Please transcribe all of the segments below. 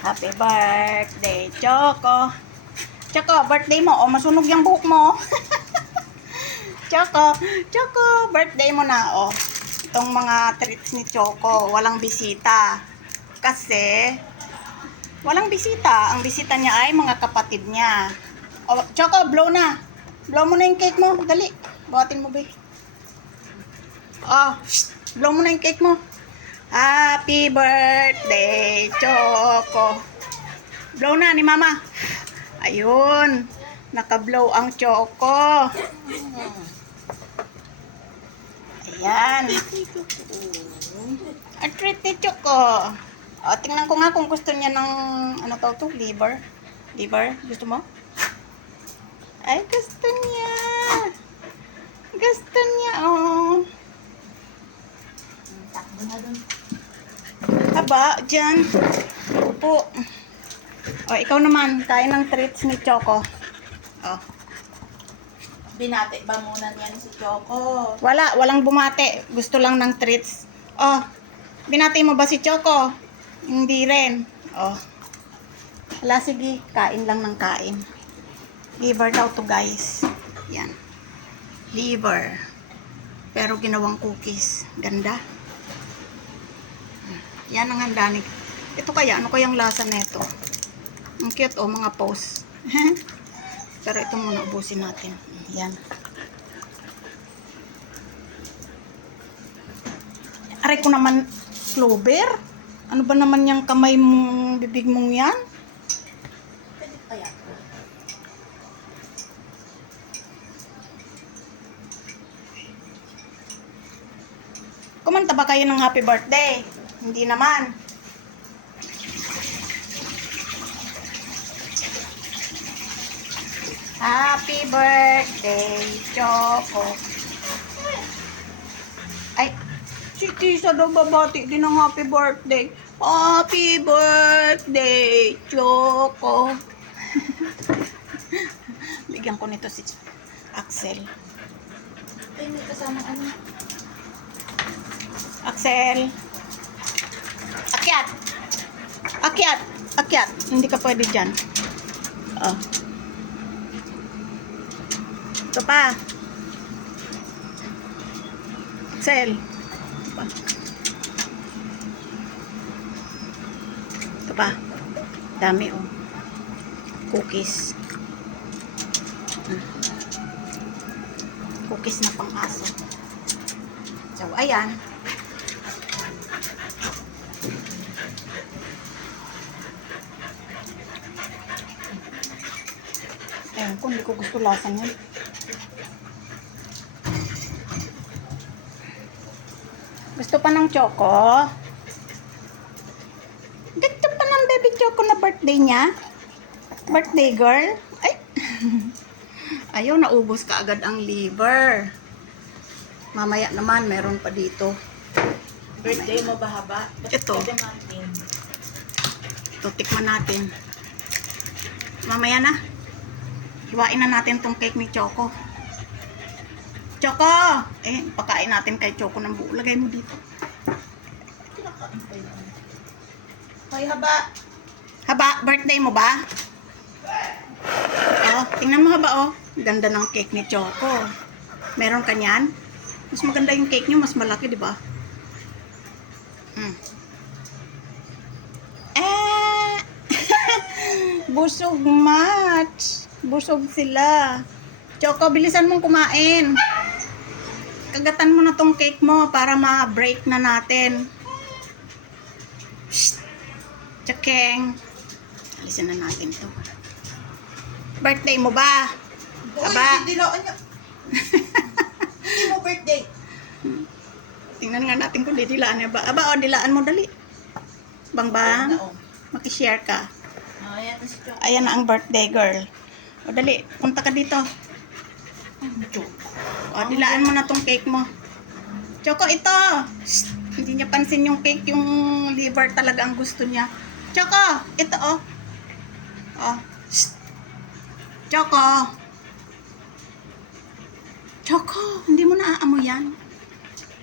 Happy birthday, Choco. Choco, birthday mo. O, masunog yung buhok mo. Choco, Choco, birthday mo na. O, itong mga treats ni Choco, walang bisita. Kasi, walang bisita. Ang bisita niya ay mga kapatid niya. O, Choco, blow na. Blow mo na yung cake mo. Dali. Buhatin mo, be. O, blow mo na yung cake mo. Happy birthday, Choco. Blow na ni Mama. Ayun. Naka-blow ang Choco. Ayan. Ang treat ni Choco. O, tingnan ko nga kung gusto niya ng, ano to, liver. Liver? Gusto mo? Ay, gusto niya. Gusto niya, oh. Takbo na dun. Haba, dyan. Upo. O, ikaw naman, kain ng treats ni Choco. O. Binati ba muna niyan si Choco? Walang bumate. Gusto lang ng treats. O, binati mo ba si Choco? Hindi rin. O. Wala, sige. Kain lang ng kain. Liver daw to, guys. Yan. Liver. Pero ginawang cookies. Ganda. Yan ang handa ni. Ito kaya, ano kayang lasa nito? Ang cute, oh, mga pose. Pero ito muna, ubusin natin. Yan. Aray ko naman, Clover. Ano ba naman yung kamay mong, bibig mong yan? Pwede kaya? Kumanta ba kayo ng happy birthday? Hindi naman. Happy birthday, Choco. Ay, si Tisa daw babati din ng happy birthday. Happy birthday, Choco. Bigyan ko nito si Axel. Ay, may kasama ano? Axel. Akyat. Akyat. Akyat. Hindi ka pwede dyan. Oh. Ito pa. Axel. Ito pa. Ito pa. Dami, oh. Cookies. Cookies na pang-aso. So, ayan. Ayan, kung hindi ko gusto lasa niya. Gusto pa ng Choco? Gusto pa ng baby Choco na birthday niya? Birthday girl? Ay! Ayaw, naubos ka agad ang liver. Mamaya naman, meron pa dito. Birthday mo ba haba? Ito. Pwede natin. Ito, tikman natin. Mamaya na. Hiwain na natin tong cake ni Choco. Choco! Eh, pakain natin kay Choco ng buo. Lagay mo dito. Kinakain pa yun. Hoy, haba. Haba, birthday mo ba? Oh, tingnan mo haba, oh. Ganda ng cake ni Choco. Meron ka niyan? Mas maganda yung cake niyo, mas malaki, di ba? Eh! Busog much. Busog sila. Choco, bilisan mong kumain. Kagatan mo na tong cake mo para ma-break na natin. Shh. Chakeng. Alisin na natin to. Birthday mo ba? Uy, Aba. dilaan niya. Hindi mo birthday. Tingnan nga natin kung didilaan niya ba. Aba, o, dilaan mo, dali. Bang-bang. Oo. Makishare ka. Ayan na si Choco. Ayan na ang birthday girl. O, dali. Punta ka dito. O, dilaan mo na tong cake mo. Choco, ito. Shh. Hindi niya pansin yung cake. Yung liver talaga ang gusto niya. Choco, ito, oh. Oh. Shh. Choco. Choco, hindi mo naaamoy yan.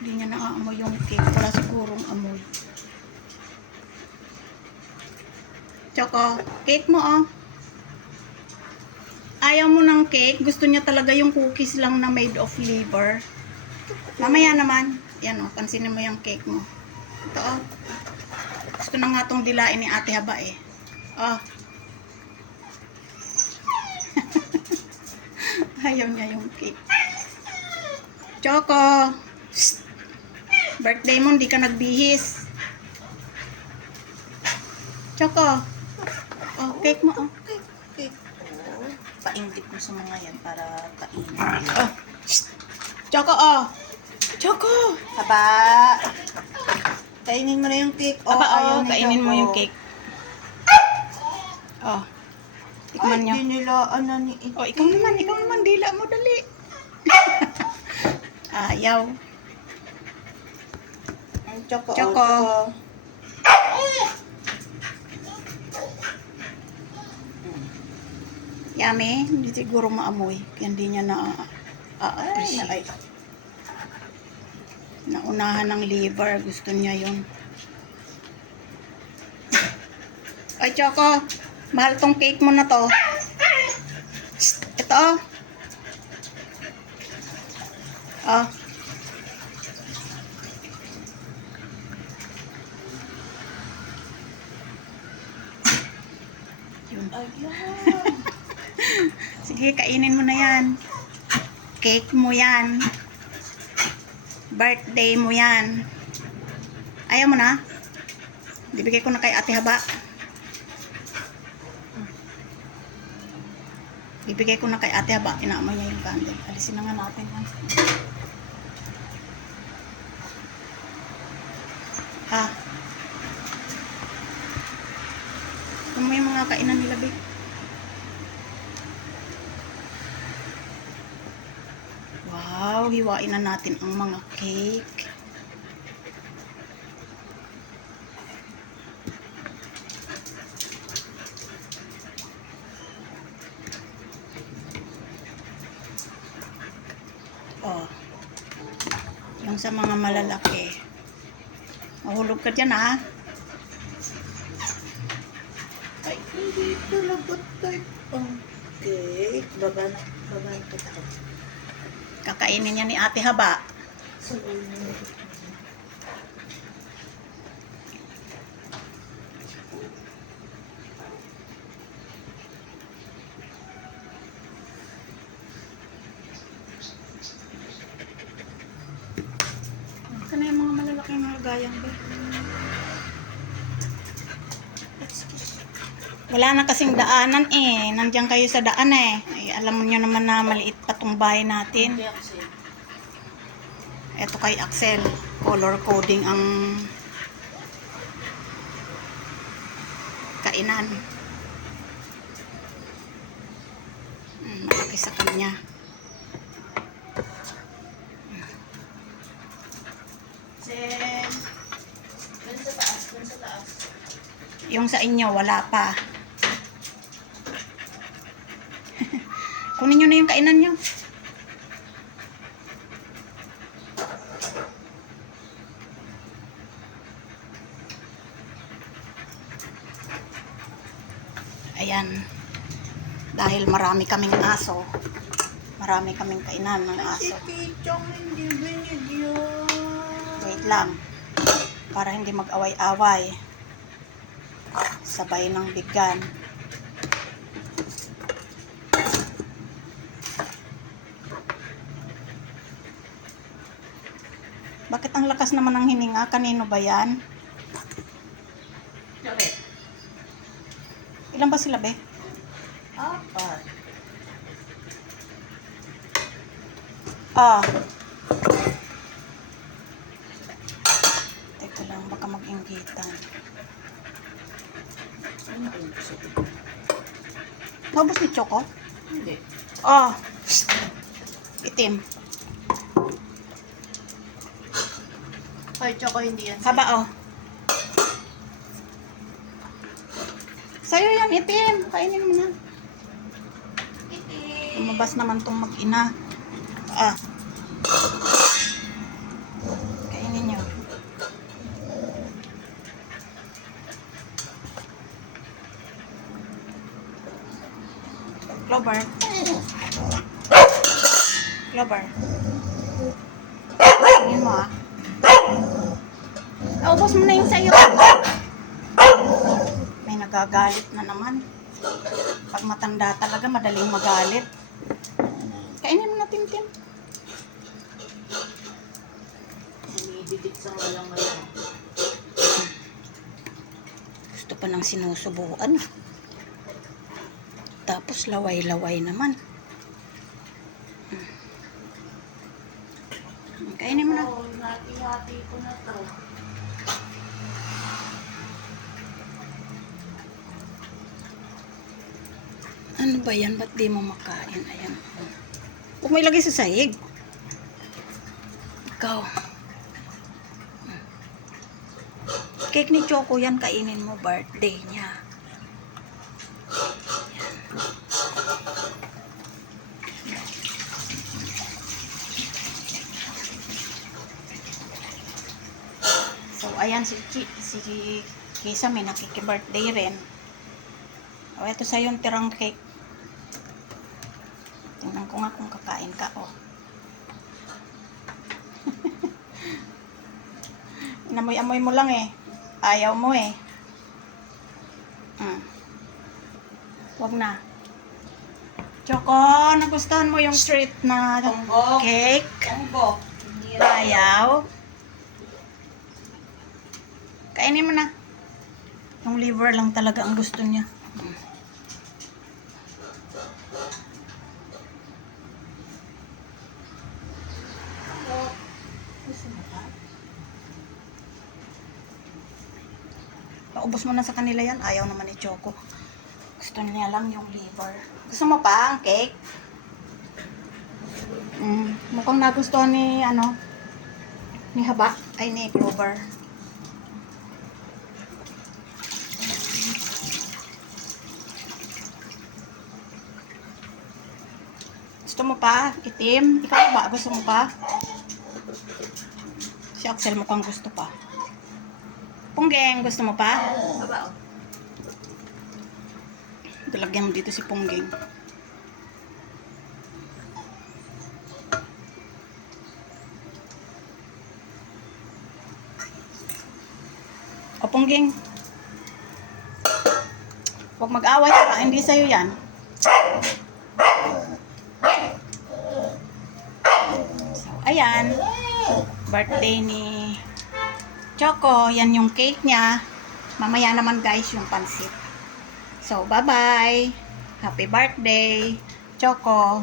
Hindi niya naaamoy yung cake. Wala sigurong amoy. Choco, cake mo oh. Ayaw mo ng cake, gusto niya talaga yung cookies lang na made of liver. Mamaya naman, yan oh, pansinin mo yung cake mo. Ito oh. Gusto na nga tong dilain ni Ate Haba eh. Oh. Ayaw niya yung cake. Choco. Shh. Birthday mo, hindi ka nagbihis. Choco. Oh, cake mo oh. Cake. Oh, painggit mo sa mga yan para kainin. Oh. Shh. Choco oh. Choco. Haba. Kainin mo na yung cake. Aba, ayaw oh, ni kainin mo Choco. yung cake. Oh. Tikman Ay, niyo. di nila, ano ni ito. Oh, ikaw naman, dila mo, dali. Ayaw. Ang Choco. Choco. Oh, Yummy. Hindi siguro maamoy. Kaya hindi niya Ay, appreciate. Naunahan ng liver. Gusto niya yun. Ay, Choco. Mahal tong cake mo na to. Ito, oh. Oh. Yun. ayan. Sige, kainin mo na yan. Cake mo yan. Birthday mo yan. Ayaw mo na? Bibigay ko na kay Ate Haba. Bibigay ko na kay Ate Haba. Inaamoy niya yung candle. Alisin na nga natin. Ha? Ano mo yung mga kainan nila, babe? Wow, hiwain na natin ang mga cake. Oh. Yung sa mga malalaki. Mahulog ka dyan, ha? Ay, hindi talaga type ang cake. Baban kita ko. Kakainin niya ni Ate Haba. So, Saan na yung mga malalaking mga gayang, ba? Wala na kasing daanan eh. Nandiyan kayo sa daan eh. Ay, alam niyo naman na maliit pa tong bahay natin. hindi ako siya. Ito kay Axel. Color coding ang kainan. Malaki sa kanya. Sen. Dun sa taas, dun sa taas. Yung sa inyo, wala pa. Kunin nyo na yung kainan nyo. Ayan. Dahil marami kaming aso. Marami kaming kainan ng Si aso. Pichong hindi binigyan. Wait lang. Para hindi mag-away-away. Sabay ng bigyan. Bakit ang lakas naman ng hininga? Kanino ba yan? Bakit? Ilan ba sila, be? Apat. Ah. Teka lang, baka mag-inggitan. Ano ang gusto ko? Naubos ni Choco? Hindi. Ah. Itim. Ay, Choco, hindi yan. Haba, oh. Sa'yo yan, itim. Kainin mo na. Lumabas naman tong mag-ina. Ah. Kainin nyo. Clover. Clover. Tingin mo ah. Ubos mo na yung sa'yo. May nagagalit na naman. Pag matanda talaga, madaling magalit. Kainin mo na, Tintin. Bumibigit sa walang wala. Gusto pa ng sinusubuan. Tapos laway-laway naman. Kainin mo na. Oo, hati-hati ko na to. Ano ba yan? Ba't di mo makain? Ayan. Huwag mo ilagay sa sahig. Ikaw. Cake ni Choco yan. Kainin mo. Birthday niya. So, ayan si Kisa may nakiki-birthday rin. O, ito sa'yo yung tirang cake. Tingnan ko nga kung kakain ka, oh. Inamoy-amoy mo lang eh. Ayaw mo eh. Wag na. Choco, nagustuhan mo yung street na Bongbong. cake? Bongbong. Hindi yan. Ayaw? Kainin mo na. Yung liver lang talaga ang gusto niya. Paubos mo na sa kanila yan. Ayaw naman ni Choco. Gusto niya lang yung liver. Gusto mo pa ang cake? Mukhang nagustuhan ni ni Haba. Ay, ni Clover. Gusto mo pa? Itim? Ikaw ba? Gusto mo pa? Si Axel mukhang gusto pa. Punggeng, gusto mo pa? Aba, oh. Talagyan mo dito si Punggeng. O Punggeng. Huwag mag-away ka, hindi sa'yo yan. So, ayan. Birthday ni Choco. Yan yung cake niya. Mamaya naman guys yung pansit. So, bye-bye. Happy birthday, Choco.